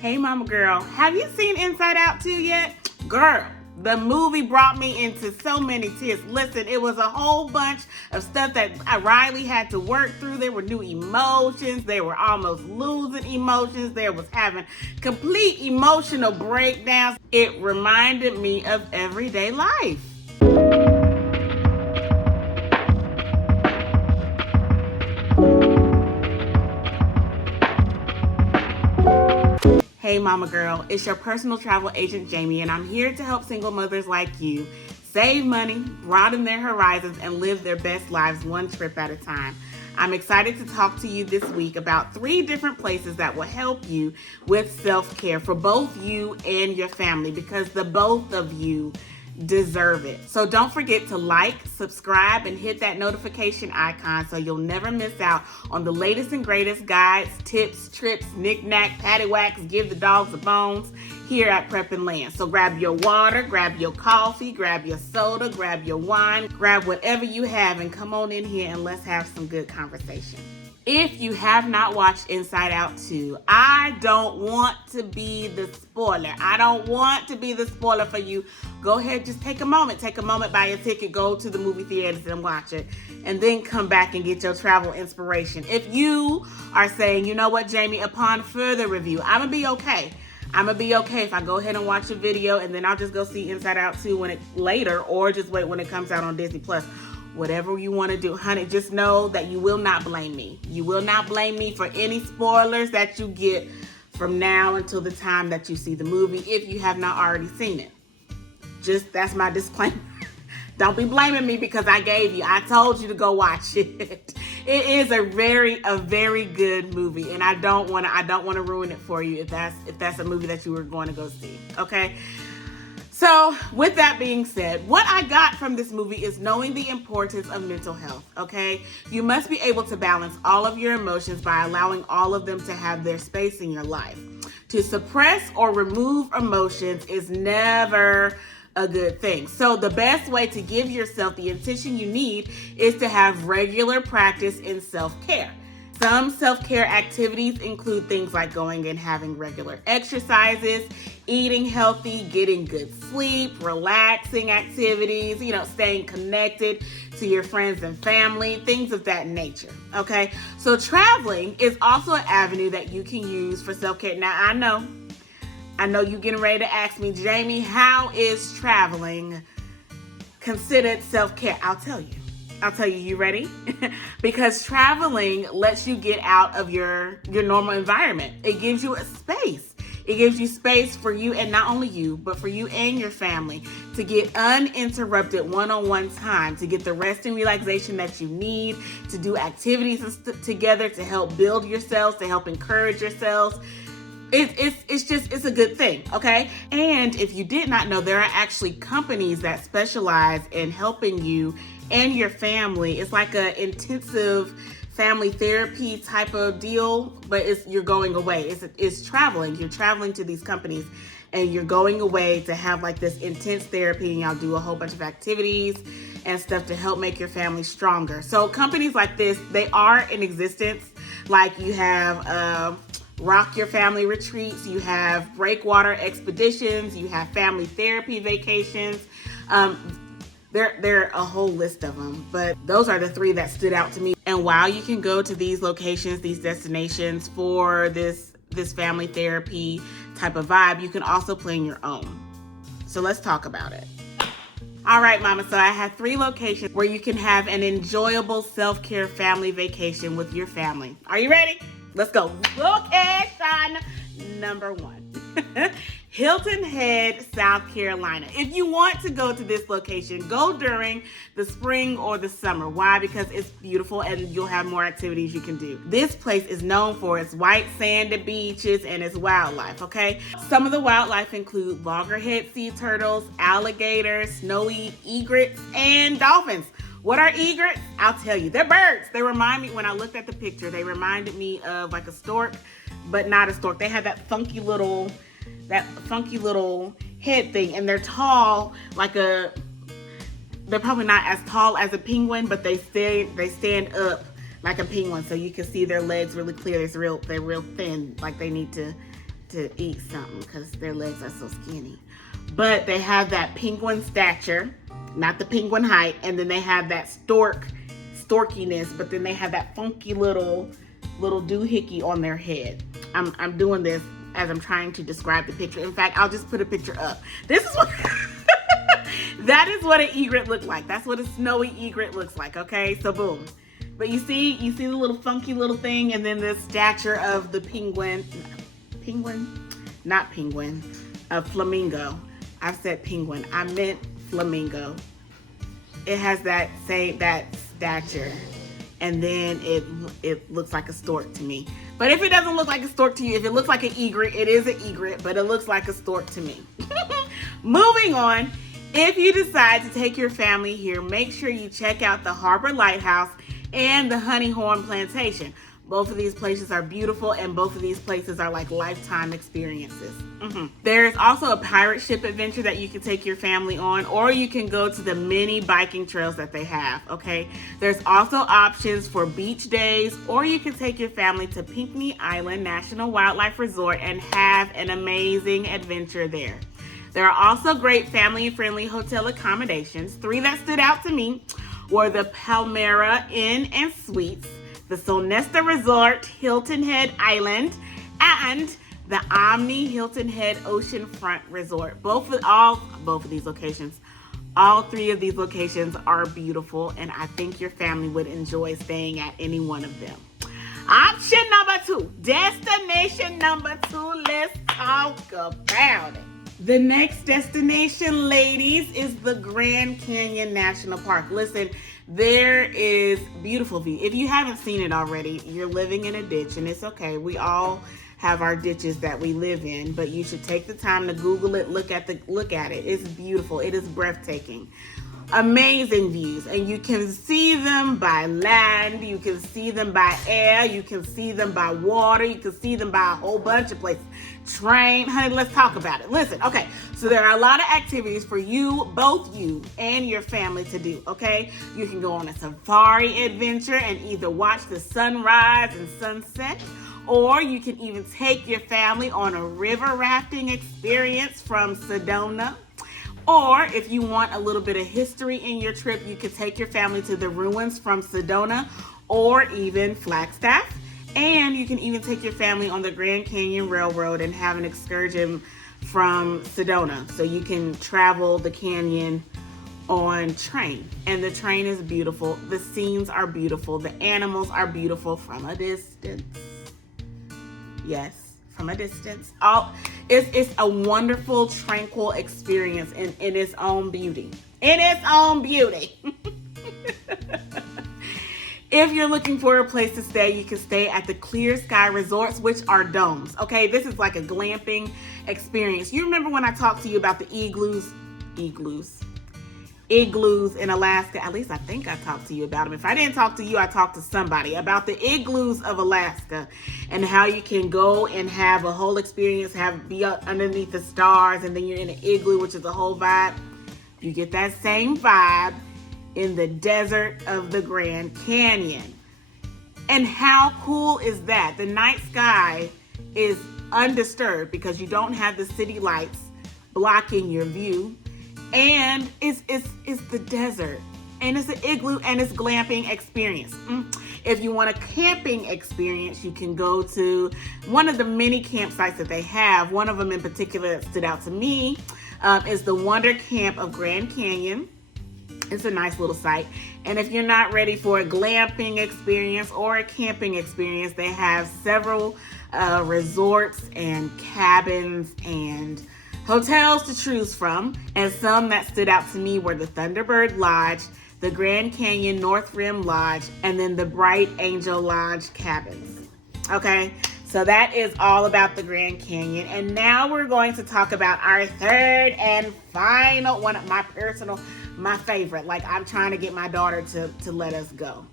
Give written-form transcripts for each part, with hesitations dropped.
Hey mama girl, have you seen Inside Out 2 yet? Girl, the movie brought me into so many tears. Listen, it was a whole bunch of stuff that Riley had to work through. There were new emotions. They were almost losing emotions. There was having complete emotional breakdowns. It reminded me of everyday life. Hey mama girl, it's your personal travel agent Jamie, and I'm here to help single mothers like you save money, broaden their horizons, and live their best lives one trip at a time. I'm excited to talk to you this week about 3 different places that will help you with self-care for both you and your family, because the both of you deserve it. So don't forget to like, subscribe, and hit that notification icon so you'll never miss out on the latest and greatest guides, tips, trips, knick-knack, paddywhacks, give the dogs the bones here at Preppin' Land. So grab your water, grab your coffee, grab your soda, grab your wine, grab whatever you have, and come on in here and let's have some good conversation. If you have not watched Inside Out 2, I don't want to be the spoiler. I don't want to be the spoiler for you. Go ahead, just take a moment, buy a ticket, go to the movie theaters and watch it, and then come back and get your travel inspiration. If you are saying, you know what, Jamie, upon further review, I'm gonna be okay. I'm gonna be okay if I go ahead and watch a video and then I'll just go see Inside Out 2 later, or just wait when it comes out on Disney Plus. Whatever you want to do, honey, just know that you will not blame me. You will not blame me for any spoilers that you get from now until the time that you see the movie, if you have not already seen it. That's my disclaimer. Don't be blaming me because I told you to go watch it. It is a very good movie, and I don't want to ruin it for you if that's a movie that you were going to go see. Okay? So with that being said, what I got from this movie is knowing the importance of mental health, okay? You must be able to balance all of your emotions by allowing all of them to have their space in your life. To suppress or remove emotions is never a good thing. So the best way to give yourself the attention you need is to have regular practice in self-care. Some self-care activities include things like going and having regular exercises, eating healthy, getting good sleep, relaxing activities, staying connected to your friends and family, things of that nature, okay? So traveling is also an avenue that you can use for self-care. Now, I know you're getting ready to ask me, Jamie, how is traveling considered self-care? I'll tell you, you ready? Because traveling lets you get out of your normal environment. It gives you a space. It gives you space for you, and not only you, but for you and your family to get uninterrupted one-on-one time, to get the rest and relaxation that you need, to do activities together, to help build yourselves, to help encourage yourselves. It's a good thing, okay? And if you did not know, there are actually companies that specialize in helping you and your family. It's like an intensive family therapy type of deal, but you're going away. It's traveling. You're traveling to these companies and you're going away to have like this intense therapy, and y'all do a whole bunch of activities and stuff to help make your family stronger. So companies like this, they are in existence. Like you have Rock Your Family Retreats, you have Breakwater Expeditions, you have family therapy vacations. There are a whole list of them, but those are the 3 that stood out to me. And while you can go to these locations, these destinations for this family therapy type of vibe, you can also plan your own. So let's talk about it. All right, mama, so I have 3 locations where you can have an enjoyable self-care family vacation with your family. Are you ready? Let's go. Location number 1. Hilton Head, South Carolina. If you want to go to this location, go during the spring or the summer. Why? Because it's beautiful and you'll have more activities you can do. This place is known for its white sandy beaches and its wildlife, okay? Some of the wildlife include loggerhead sea turtles, alligators, snowy egrets, and dolphins. What are egrets? I'll tell you. They're birds. They remind me, when I looked at the picture, they reminded me of like a stork, but not a stork. They have that funky little head thing, and they're tall they're probably not as tall as a penguin, but they stand up like a penguin, so you can see their legs really clear. They're real thin, like they need to to eat something because their legs are so skinny. But they have that penguin stature, not the penguin height, and then they have that storkiness, but then they have that funky little doohickey on their head. I'm doing this as I'm trying to describe the picture. In fact, I'll just put a picture up. This is what that is what an egret looks like. That's what a snowy egret looks like, okay? So boom. But you see the little funky little thing, and then the stature of the flamingo. I've said penguin. I meant flamingo. It has that stature, and then it looks like a stork to me. But if it doesn't look like a stork to you, if it looks like an egret, it is an egret, but it looks like a stork to me. Moving on, if you decide to take your family here, make sure you check out the Harbor Lighthouse and the Honeyhorn Plantation. Both of these places are beautiful, and both of these places are like lifetime experiences. There's also a pirate ship adventure that you can take your family on, or you can go to the many biking trails that they have, okay? There's also options for beach days, or you can take your family to Pinckney Island National Wildlife Resort and have an amazing adventure there. There are also great family-friendly hotel accommodations. 3 that stood out to me were the Palmyra Inn and Suites, the Sonesta Resort Hilton Head Island, and the Omni Hilton Head Oceanfront Resort. Both of these locations, all 3 of these locations are beautiful, and I think your family would enjoy staying at any one of them. Option number 2, destination number 2, let's talk about it. The next destination, ladies, is the Grand Canyon National Park. Listen, there is beautiful view. If you haven't seen it already, you're living in a ditch, and it's okay. We all have our ditches that we live in, but you should take the time to Google it, look at it. It's beautiful. It is breathtaking. Amazing views, and you can see them by land, you can see them by air, you can see them by water, you can see them by a whole bunch of places. Train, honey, let's talk about it. Listen, okay, so there are a lot of activities for both you and your family to do, okay? You can go on a safari adventure and either watch the sunrise and sunset, or you can even take your family on a river rafting experience from Sedona. Or if you want a little bit of history in your trip, you could take your family to the ruins from Sedona or even Flagstaff. And you can even take your family on the Grand Canyon Railroad and have an excursion from Sedona. So you can travel the canyon on train. And the train is beautiful. The scenes are beautiful. The animals are beautiful from a distance. Yes. From a distance. It's a wonderful, tranquil experience in its own beauty. In its own beauty. If you're looking for a place to stay, you can stay at the Clear Sky Resorts, which are domes. Okay, this is like a glamping experience. You remember when I talked to you about the igloos in Alaska? At least I think I talked to you about them. If I didn't talk to you, I talked to somebody about the igloos of Alaska and how you can go and have a whole experience, be underneath the stars, and then you're in an igloo, which is a whole vibe. You get that same vibe in the desert of the Grand Canyon. And how cool is that? The night sky is undisturbed because you don't have the city lights blocking your view. And it's the desert, and it's an igloo, and it's glamping experience. If you want a camping experience, you can go to one of the many campsites that they have. One of them in particular that stood out to me is the Wonder Camp of Grand Canyon. It's a nice little site. And if you're not ready for a glamping experience or a camping experience, they have several resorts and cabins and hotels to choose from, and some that stood out to me were the Thunderbird Lodge, the Grand Canyon North Rim Lodge, and then the Bright Angel Lodge cabins. Okay, so that is all about the Grand Canyon. And now we're going to talk about our third and final one, my favorite. Like, I'm trying to get my daughter to let us go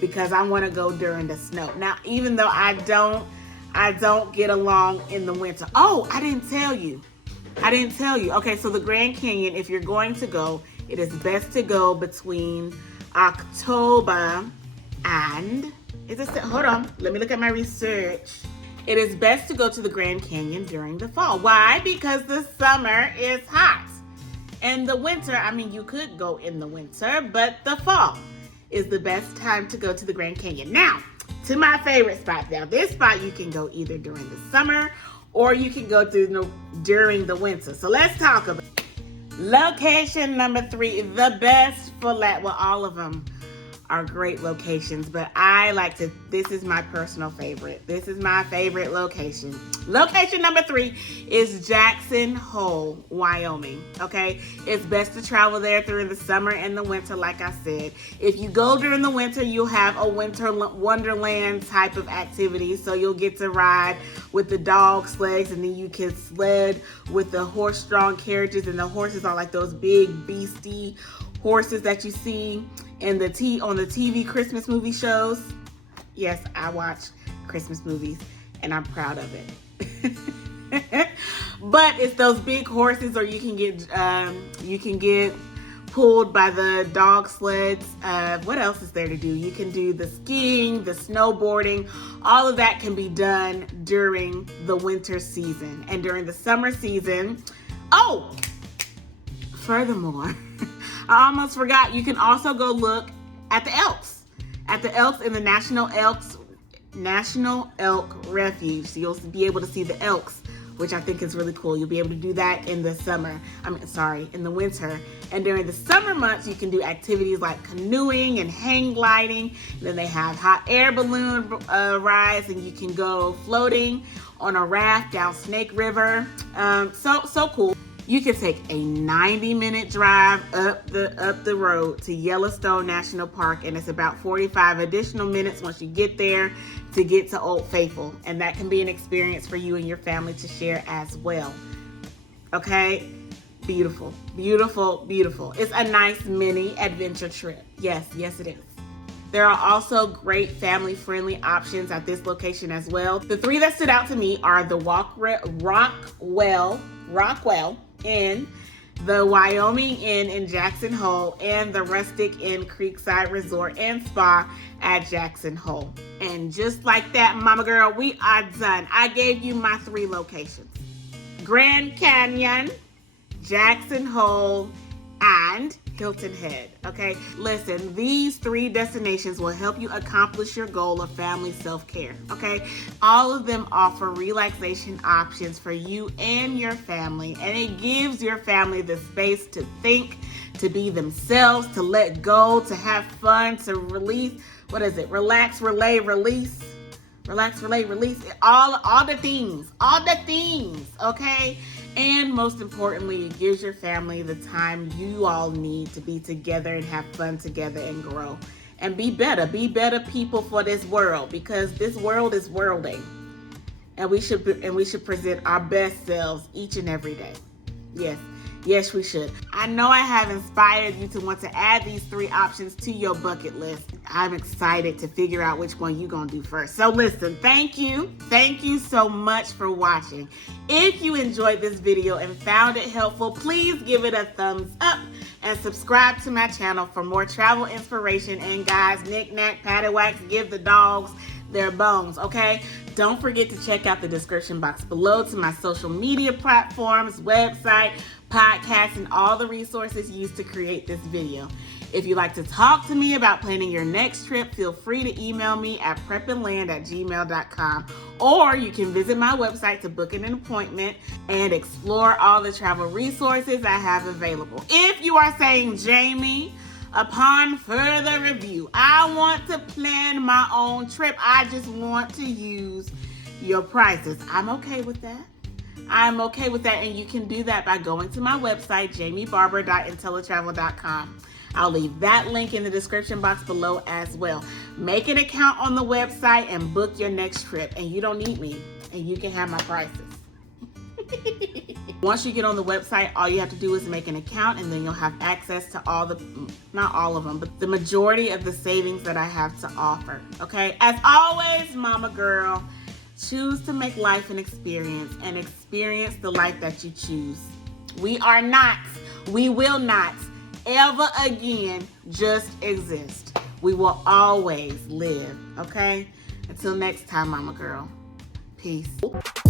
because I want to go during the snow. Now, even though I don't get along in the winter. Oh, I didn't tell you. Okay, so the Grand Canyon, if you're going to go, it is best to go between October and, hold on, let me look at my research. It is best to go to the Grand Canyon during the fall. Why? Because the summer is hot. And the winter, I mean, you could go in the winter, but the fall is the best time to go to the Grand Canyon. Now, to my favorite spot. Now, this spot you can go either during the summer or you can go during the winter. So let's talk about it. Location number 3, the best for well, all of them are great locations, but this is my personal favorite. This is my favorite location. Location number 3 is Jackson Hole, Wyoming. Okay, it's best to travel there during the summer and the winter, like I said. If you go during the winter, you'll have a winter wonderland type of activity. So you'll get to ride with the dog sleds, and then you can sled with the horse-drawn carriages, and the horses are like those big beastie horses that you see in on the TV Christmas movie shows. Yes, I watch Christmas movies and I'm proud of it. But it's those big horses, or you can get pulled by the dog sleds. What else is there to do? You can do the skiing, the snowboarding. All of that can be done during the winter season. And during the summer season, furthermore, I almost forgot, you can also go look at the elks. At the elks in the National Elk Refuge. So you'll be able to see the elks, which I think is really cool. You'll be able to do that in the in the winter. And during the summer months, you can do activities like canoeing and hang gliding. And then they have hot air balloon rides, and you can go floating on a raft down Snake River. So cool. You can take a 90-minute drive up the road to Yellowstone National Park, and it's about 45 additional minutes once you get there to get to Old Faithful. And that can be an experience for you and your family to share as well. Okay? Beautiful, beautiful, beautiful. It's a nice mini adventure trip. Yes, it is. There are also great family-friendly options at this location as well. The 3 that stood out to me are the Rockwell Inn, the Wyoming Inn in Jackson Hole, and the Rustic Inn Creekside Resort and Spa at Jackson Hole. And just like that, mama girl, we are done. I gave you my 3 locations: Grand Canyon, Jackson Hole, and Hilton Head. Okay, listen, these 3 destinations will help you accomplish your goal of family self-care. Okay, all of them offer relaxation options for you and your family, and it gives your family the space to think, to be themselves, to let go, to have fun, to release. What is it? Relax, relay, release. Relax, relay, release. All the things. Okay. And most importantly, it gives your family the time you all need to be together and have fun together and grow and be better people for this world, because this world is worlding, and we should present our best selves each and every day. Yes, we should. I know I have inspired you to want to add these 3 options to your bucket list. I'm excited to figure out which one you're going to do first. So listen, thank you. Thank you so much for watching. If you enjoyed this video and found it helpful, please give it a thumbs up and subscribe to my channel for more travel inspiration. And guys, knick-knack, paddywhacks, give the dogs their bones, okay? Don't forget to check out the description box below to my social media platforms, website, podcast, and all the resources used to create this video. If you'd like to talk to me about planning your next trip, feel free to email me at prepandland@gmail.com, or you can visit my website to book an appointment and explore all the travel resources I have available. If you are saying, Jamie, upon further review, I want to plan my own trip, I just want to use your prices, I'm okay with that. And you can do that by going to my website, jamiebarber.intellitravel.com. I'll leave that link in the description box below as well. Make an account on the website and book your next trip, and you don't need me, and you can have my prices. Once you get on the website, all you have to do is make an account, and then you'll have access to not all of them, but the majority of the savings that I have to offer. Okay, as always, mama girl, choose to make life an experience, and experience the life that you choose. We will not ever again just exist. We will always live. Okay, until next time, mama girl. Peace.